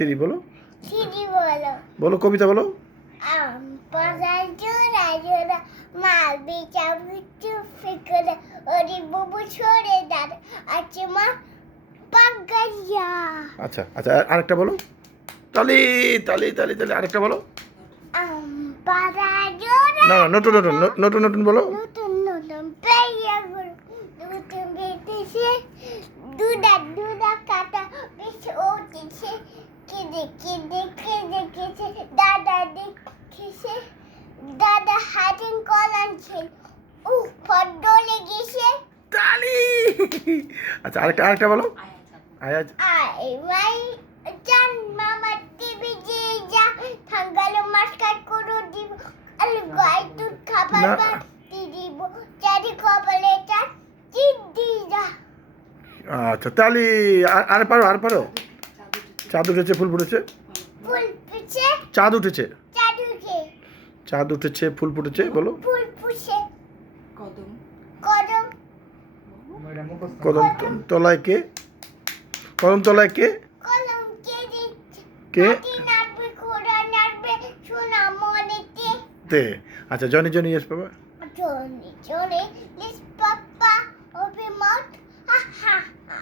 Three বলো, three বলো। বলো কবিতা বলো। পাড়ায় জোড়া জোড়া মাল বেচা বিচু ফিকরে ওরে বুবু ছড়ে দাঁড় আছে মা পাগাইয়া। আচ্ছা আচ্ছা, আরেকটা বলো। তালি তালি তালি তালি, আরেকটা বলো। পাড়ায় জোড়া না না, নতুন নতুন নতুন নতুন বলো। নতুন নতুন পেয়ে গেল নতুন বেটেছে দুধা দুধা কাটা পিছে উঠেছে কেঁদে কেঁদে কেঁদে কেঁদে দাদা দেখেছে দাদা হাতেন কলান ছিল ফডলে গেছে। তালি। আচ্ছা, আরেকটা আরেকটা বলো। আয়াজ। আই মাই জান মামা টিভি যে যা থাঙ্গালো মাস্কাট করে দিব আলু গাই দুধ খাবার না। বাটি দিব চারি কপালে চার চিদ্দি যা। আচ্ছা তালি। আর পারো আর পারো। চাঁদ উঠেছে ফুল ফুটেছে। ফুল পিছে চাঁদ উঠেছে। চাদুকে চাঁদ উঠেছে ফুল ফুটেছে বলো। ফুল পুষে কদম কদম কদম তলায় কে? কদম তলায় কে? কলম কে দিচ্ছে কে? মাটি নাড়বে ঘোড়া নাড়বে সোনা মনেতে তে। আচ্ছা, জনি জনি ইয়েস বাবা। জনি জনি লিস পাপা ওপি মাউথ হা হা হা।